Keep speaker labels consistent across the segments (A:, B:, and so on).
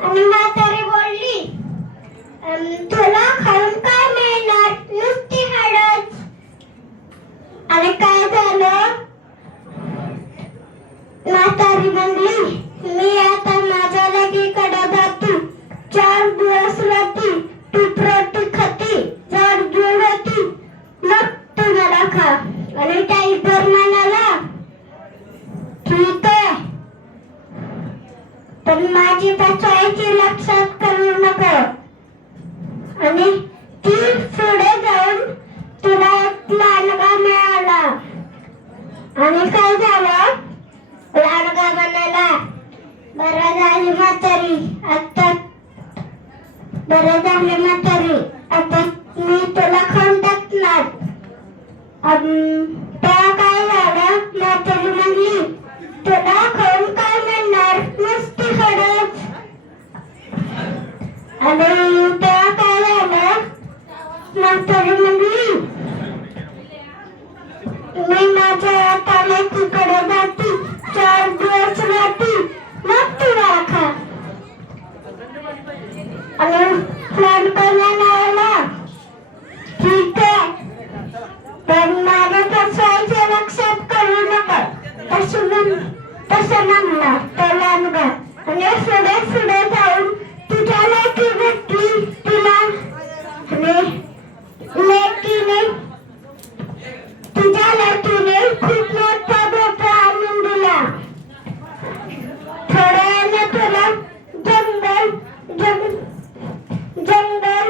A: Oh, झाली की पुढे जाऊन तुला एक लाडका मिळाला. आणि काय झालं? लाडका बनायला बरं झाली म्हातारी आता बरं झाली म्हातारी आता मी तुला खाऊन टाकणार मी माझ्या हाताने तिकडे जाती चार दिवस राहती मग तुला खा आणि फ्लॅट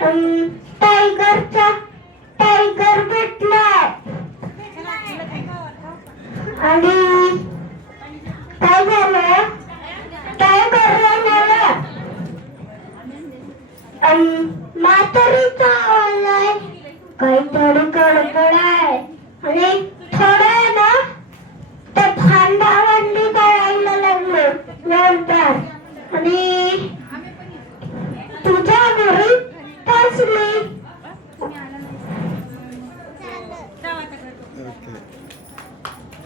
A: टायगरचा टायगर भेटलाय. आणि काय झालं? टायगरला नेलं म्हातारीचा आलाय काहीतरी गडबड आहे आणि थोडं ना ते फांदा वाढली करायला लागलो. नंतर. आणि Today